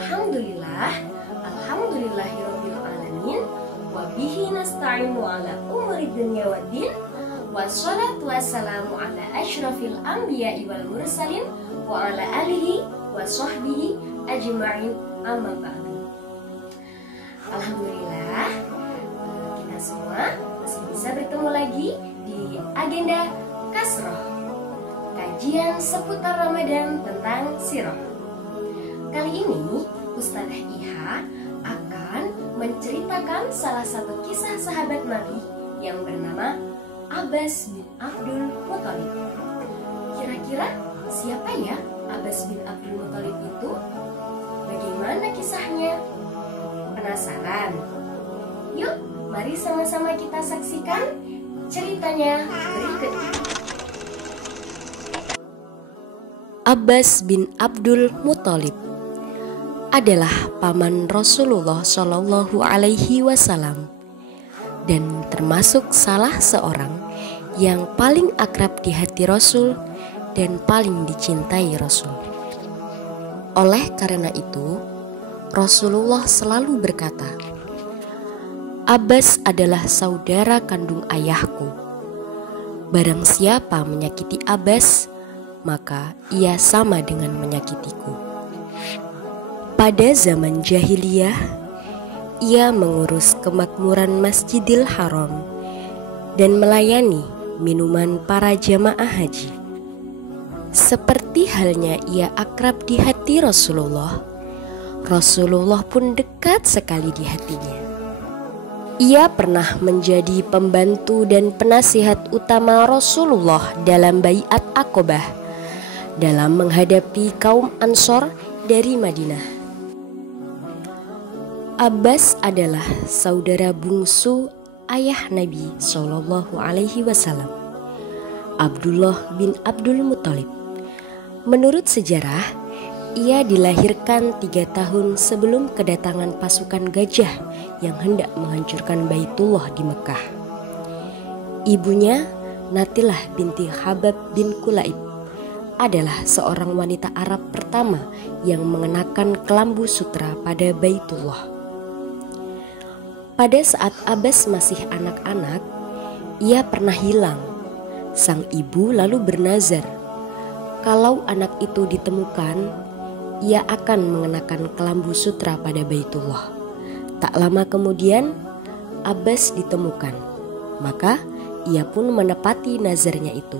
Alhamdulillah, alhamdulillahirabbil alamin, wa bihi nasta'inu ala umuri dunya waddin, wassalatu wassalamu ala asyrafil anbiya'i wal mursalin wa ala alihi wa sahbihi ajma'in, amma ba'du. Alhamdulillah, kita semua masih bisa bertemu lagi di agenda Kasroh, kajian seputar Ramadan tentang sirah. Kali ini Ustazah Iha akan menceritakan salah satu kisah sahabat Nabi yang bernama Abbas bin Abdul Muthalib. Kira-kira siapa ya Abbas bin Abdul Muthalib itu? Bagaimana kisahnya? Penasaran? Yuk, mari sama-sama kita saksikan ceritanya berikut ini. Abbas bin Abdul Muthalib adalah paman Rasulullah Shallallahu Alaihi Wasallam dan termasuk salah seorang yang paling akrab di hati Rasul dan paling dicintai Rasul. Oleh karena itu, Rasulullah selalu berkata, "Abbas adalah saudara kandung ayahku. Barang siapa menyakiti Abbas, maka ia sama dengan menyakitiku." Pada zaman jahiliyah, ia mengurus kemakmuran Masjidil Haram dan melayani minuman para jamaah haji. Seperti halnya ia akrab di hati Rasulullah, Rasulullah pun dekat sekali di hatinya. Ia pernah menjadi pembantu dan penasihat utama Rasulullah dalam Baiat Aqobah dalam menghadapi kaum Ansor dari Madinah. Abbas adalah saudara bungsu ayah Nabi Shallallahu Alaihi Wasallam, Abdullah bin Abdul Muthalib. Menurut sejarah, ia dilahirkan 3 tahun sebelum kedatangan pasukan gajah yang hendak menghancurkan Baitullah di Mekah. Ibunya, Natilah binti Habab bin Kulaib, adalah seorang wanita Arab pertama yang mengenakan kelambu sutra pada Baitullah. Pada saat Abbas masih anak-anak, ia pernah hilang. Sang ibu lalu bernazar, kalau anak itu ditemukan, ia akan mengenakan kelambu sutra pada Baitullah. Tak lama kemudian, Abbas ditemukan. Maka ia pun menepati nazarnya itu.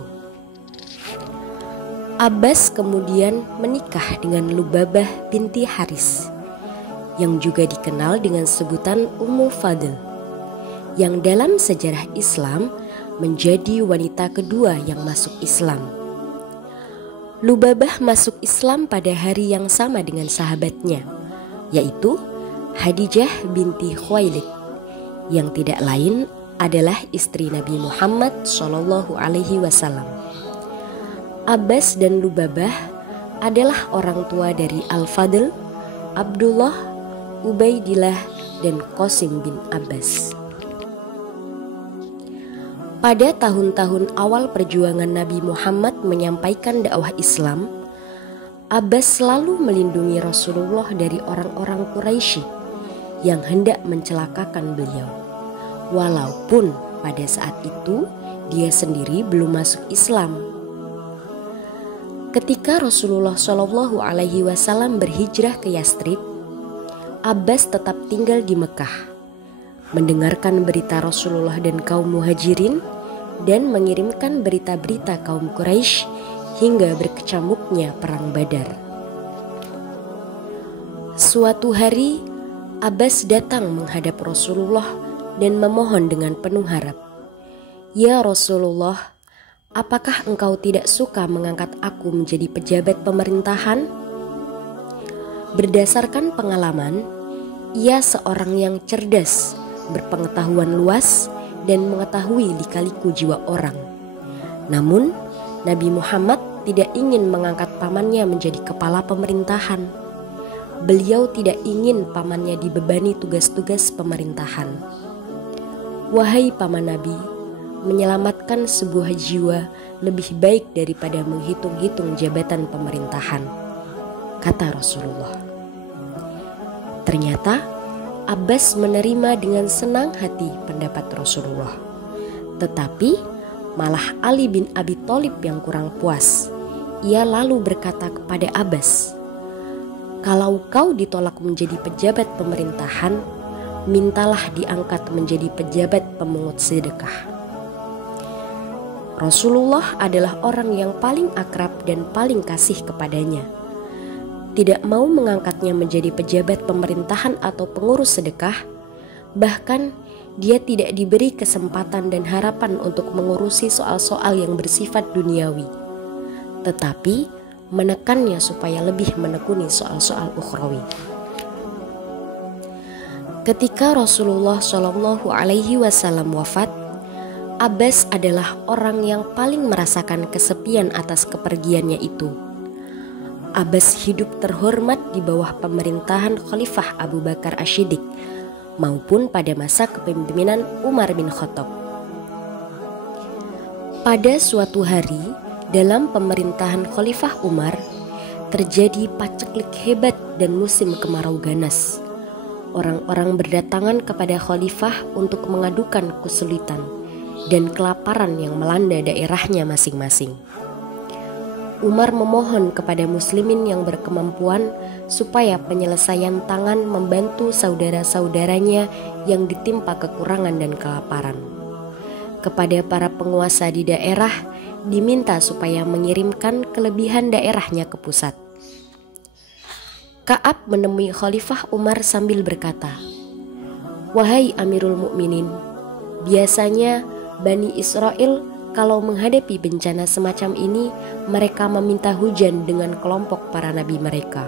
Abbas kemudian menikah dengan Lubabah binti Haris, yang juga dikenal dengan sebutan Ummu Fadl, yang dalam sejarah Islam menjadi wanita kedua yang masuk Islam. Lubabah masuk Islam pada hari yang sama dengan sahabatnya, yaitu Khadijah binti Khuwailid, yang tidak lain adalah istri Nabi Muhammad Shallallahu Alaihi Wasallam. Abbas dan Lubabah adalah orang tua dari Al-Fadl, Abdullah, Ubaidillah, dan Qasim bin Abbas. Pada tahun-tahun awal perjuangan Nabi Muhammad menyampaikan dakwah Islam, Abbas selalu melindungi Rasulullah dari orang-orang Quraisy yang hendak mencelakakan beliau. Walaupun pada saat itu dia sendiri belum masuk Islam. Ketika Rasulullah Shallallahu Alaihi Wasallam berhijrah ke Yathrib, Abbas tetap tinggal di Mekah, mendengarkan berita Rasulullah dan kaum muhajirin, dan mengirimkan berita-berita kaum Quraisy hingga berkecamuknya perang Badar. Suatu hari, Abbas datang menghadap Rasulullah dan memohon dengan penuh harap, "Ya Rasulullah, apakah engkau tidak suka mengangkat aku menjadi pejabat pemerintahan?" Berdasarkan pengalaman, ia seorang yang cerdas, berpengetahuan luas, dan mengetahui lika-liku jiwa orang. Namun, Nabi Muhammad tidak ingin mengangkat pamannya menjadi kepala pemerintahan. Beliau tidak ingin pamannya dibebani tugas-tugas pemerintahan. "Wahai paman Nabi, menyelamatkan sebuah jiwa lebih baik daripada menghitung-hitung jabatan pemerintahan," kata Rasulullah. Ternyata Abbas menerima dengan senang hati pendapat Rasulullah. Tetapi malah Ali bin Abi Thalib yang kurang puas. Ia lalu berkata kepada Abbas, "Kalau kau ditolak menjadi pejabat pemerintahan, mintalah diangkat menjadi pejabat pemungut sedekah." Rasulullah adalah orang yang paling akrab dan paling kasih kepadanya. Tidak mau mengangkatnya menjadi pejabat pemerintahan atau pengurus sedekah, bahkan dia tidak diberi kesempatan dan harapan untuk mengurusi soal-soal yang bersifat duniawi, tetapi menekannya supaya lebih menekuni soal-soal ukhrawi. Ketika Rasulullah SAW wafat, Abbas adalah orang yang paling merasakan kesepian atas kepergiannya itu. Abbas hidup terhormat di bawah pemerintahan Khalifah Abu Bakar Asy-Syiddiq maupun pada masa kepemimpinan Umar bin Khattab. Pada suatu hari dalam pemerintahan Khalifah Umar terjadi paceklik hebat dan musim kemarau ganas. Orang-orang berdatangan kepada Khalifah untuk mengadukan kesulitan dan kelaparan yang melanda daerahnya masing-masing. Umar memohon kepada muslimin yang berkemampuan supaya penyelesaian tangan membantu saudara-saudaranya yang ditimpa kekurangan dan kelaparan. Kepada para penguasa di daerah diminta supaya mengirimkan kelebihan daerahnya ke pusat. Ka'ab menemui Khalifah Umar sambil berkata, "Wahai Amirul Mukminin, biasanya Bani Israel kalau menghadapi bencana semacam ini, mereka meminta hujan dengan kelompok para nabi mereka."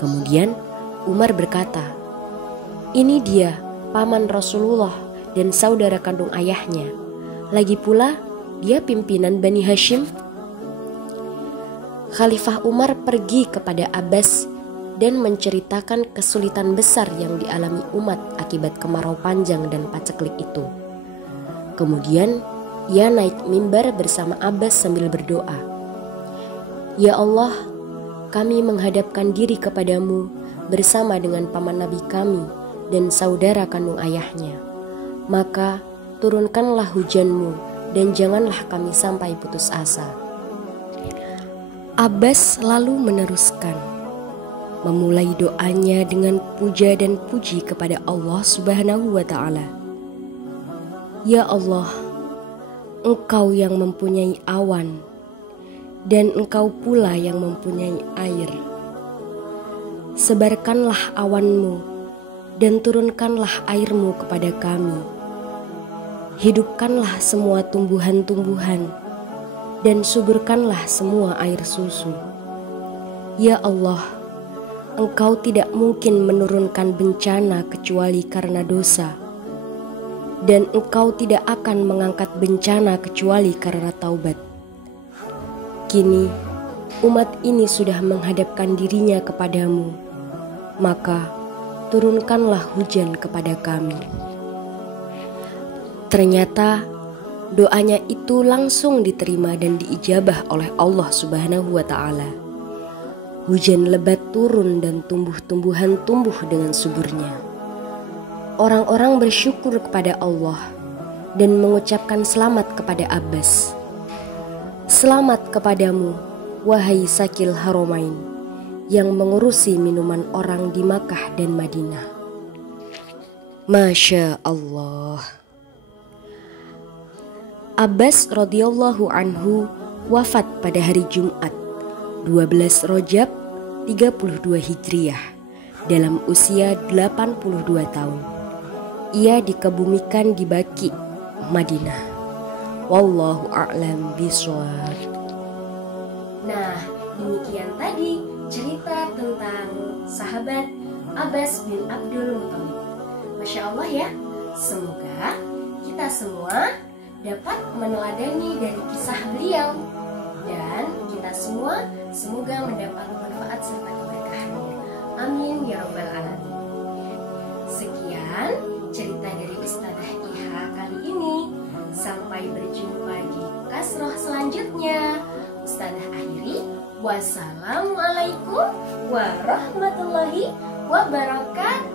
Kemudian Umar berkata, "Ini dia paman Rasulullah dan saudara kandung ayahnya. Lagi pula dia pimpinan Bani Hashim." Khalifah Umar pergi kepada Abbas dan menceritakan kesulitan besar yang dialami umat akibat kemarau panjang dan paceklik itu. Kemudian ia naik mimbar bersama Abbas sambil berdoa, "Ya Allah, kami menghadapkan diri kepadamu bersama dengan paman nabi kami dan saudara kandung ayahnya. Maka turunkanlah hujanmu dan janganlah kami sampai putus asa." Abbas lalu meneruskan, memulai doanya dengan puja dan puji kepada Allah Subhanahu wa Ta'ala. "Ya Allah, Engkau yang mempunyai awan, dan Engkau pula yang mempunyai air. Sebarkanlah awanmu dan turunkanlah airmu kepada kami. Hidupkanlah semua tumbuhan-tumbuhan dan suburkanlah semua air susu. Ya Allah, Engkau tidak mungkin menurunkan bencana kecuali karena dosa, dan Engkau tidak akan mengangkat bencana kecuali karena taubat. Kini umat ini sudah menghadapkan dirinya kepadamu, maka turunkanlah hujan kepada kami." Ternyata doanya itu langsung diterima dan diijabah oleh Allah Subhanahu wa Ta'ala. Hujan lebat turun dan tumbuh-tumbuhan tumbuh dengan suburnya. Orang-orang bersyukur kepada Allah dan mengucapkan selamat kepada Abbas. "Selamat kepadamu, wahai Sakil Haromain, yang mengurusi minuman orang di Makkah dan Madinah." Masya Allah. Abbas radhiyallahu anhu wafat pada hari Jumat 12 Rajab 32 Hijriah dalam usia 82 tahun. Ia dikebumikan di Baqi, Madinah. Wallahu a'lam bishawab. Nah, demikian tadi cerita tentang sahabat Abbas bin Abdul Muthalib. Masya Allah ya, semoga kita semua dapat meneladani dari kisah beliau, dan kita semua semoga mendapat manfaat serta keberkahannya. Amin ya rabbal alamin. Sekian cerita dari Ustadzah Iha kali ini. Sampai berjumpa di kasroh selanjutnya. Ustadzah akhiri, wassalamualaikum warahmatullahi wabarakatuh. wabarakatuh.